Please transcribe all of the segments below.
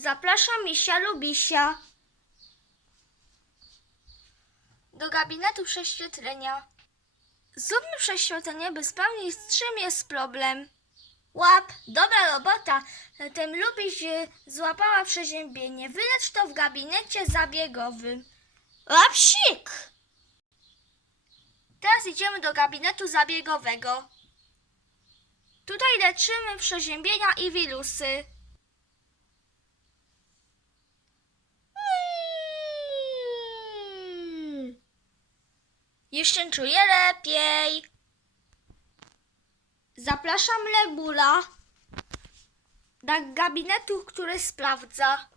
Zapraszam misia Lubisia do gabinetu prześwietlenia. Zróbmy prześwietlenie, by sprawdzić, z czym jest problem. Łap, dobra robota. Ten Lubiś złapała przeziębienie. Wylecz to w gabinecie zabiegowym. Łapsik! Teraz idziemy do gabinetu zabiegowego. Tutaj leczymy przeziębienia i wirusy. Już się czuję lepiej. Zapraszam Lebula do gabinetu, który sprawdza.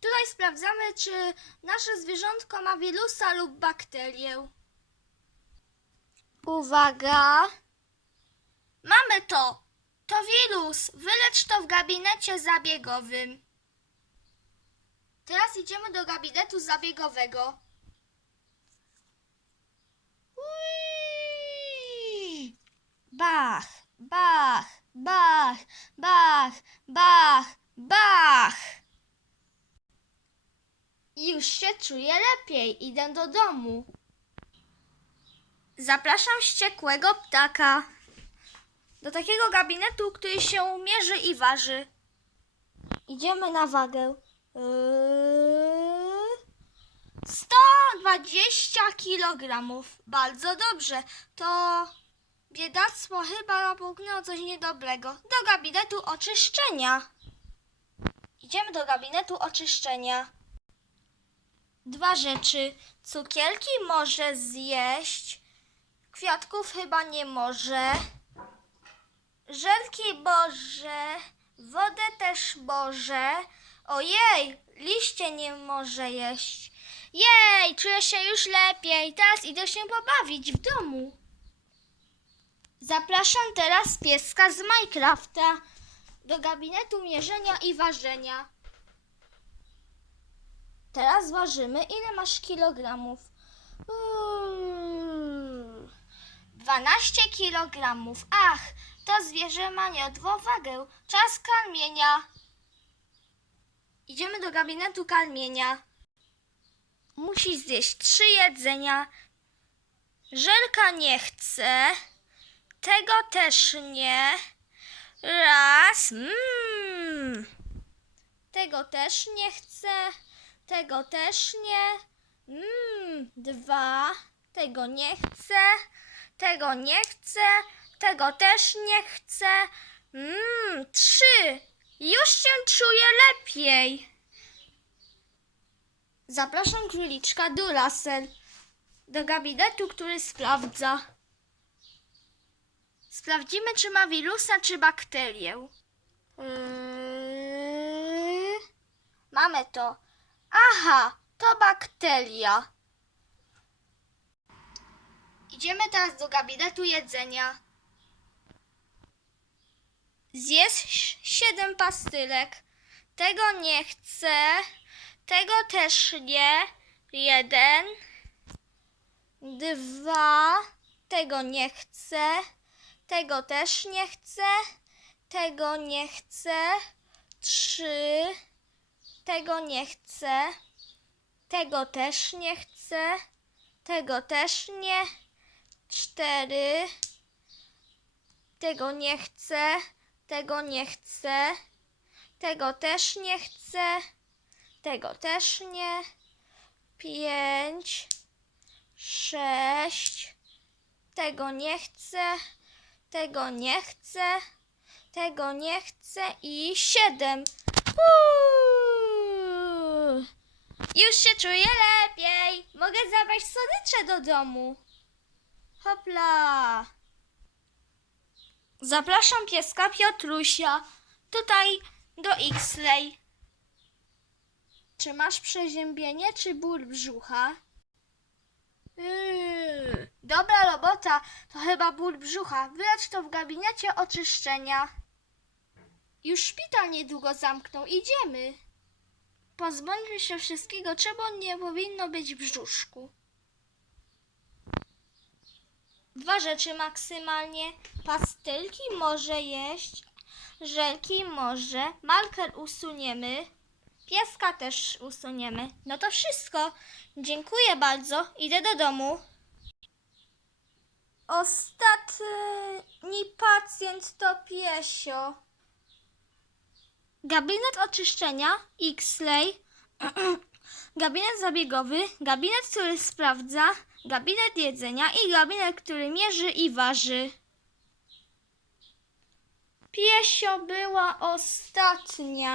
Tutaj sprawdzamy, czy nasze zwierzątko ma wirusa lub bakterię. Uwaga! Mamy to! To wirus! Wylecz to w gabinecie zabiegowym. Teraz idziemy do gabinetu zabiegowego. Bach, bach, bach, bach, bach, bach. Już się czuję lepiej. Idę do domu. Zapraszam wściekłego ptaka do takiego gabinetu, który się mierzy i waży. Idziemy na wagę. Yy... 120 kg. Bardzo dobrze. To biedactwo chyba napłynęło coś niedobrego. Do gabinetu oczyszczenia. Idziemy do gabinetu oczyszczenia. Dwa rzeczy. Cukierki może zjeść. Kwiatków chyba nie może. Żelki Boże. Wodę też może. Ojej, liście nie może jeść. Jej, czuję się już lepiej. Teraz idę się pobawić w domu. Zapraszam teraz pieska z Minecrafta do gabinetu mierzenia i ważenia. Teraz ważymy, ile masz kilogramów. Uuu, 12 kilogramów. Ach, to zwierzę ma niodwą wagę. Czas karmienia. Idziemy do gabinetu karmienia. Musisz zjeść trzy jedzenia. Żelka nie chce. Tego też nie. Raz. Mm. Tego też nie chcę. Tego też nie. Mm. Dwa. Tego nie chcę. Tego nie chcę. Tego też nie chcę. Mm. Trzy. Już się czuję lepiej. Zapraszam króliczka do lasel, do gabinetu, który sprawdza. Sprawdzimy, czy ma wirusa, czy bakterię. Yy... Mamy to. Aha, to bakteria. Idziemy teraz do gabinetu jedzenia. Zjedz siedem pastylek. Tego nie chcę. Tego też nie. Jeden. Dwa. Tego nie chcę. Tego też nie chcę. Tego nie chcę. Trzy. Tego nie chcę. Tego też nie chcę. Tego też nie. Cztery. Tego nie chcę. Tego nie chcę. Tego też nie chcę. Tego też nie. Pięć. Sześć. Tego nie chcę. Tego nie chcę. Tego nie chcę. I siedem. Już się czuję lepiej. Mogę zabrać słodycze do domu. Hopla. Zapraszam pieska Piotrusia. Tutaj do X-Lay. Czy masz przeziębienie, czy ból brzucha? Yy, dobra robota, to chyba ból brzucha. Wylecz to w gabinecie oczyszczenia. Już szpital niedługo zamkną, idziemy. Pozbądźmy się wszystkiego, czego nie powinno być w brzuszku. Dwa rzeczy maksymalnie. Pastylki może jeść, Żelki może, marker usuniemy, pieska też usuniemy. No to wszystko. Dziękuję bardzo. Idę do domu. Ostatni pacjent to piesio. Gabinet oczyszczenia, X-ray, gabinet zabiegowy, gabinet, który sprawdza, gabinet jedzenia i gabinet, który mierzy i waży. Piesio była ostatnia.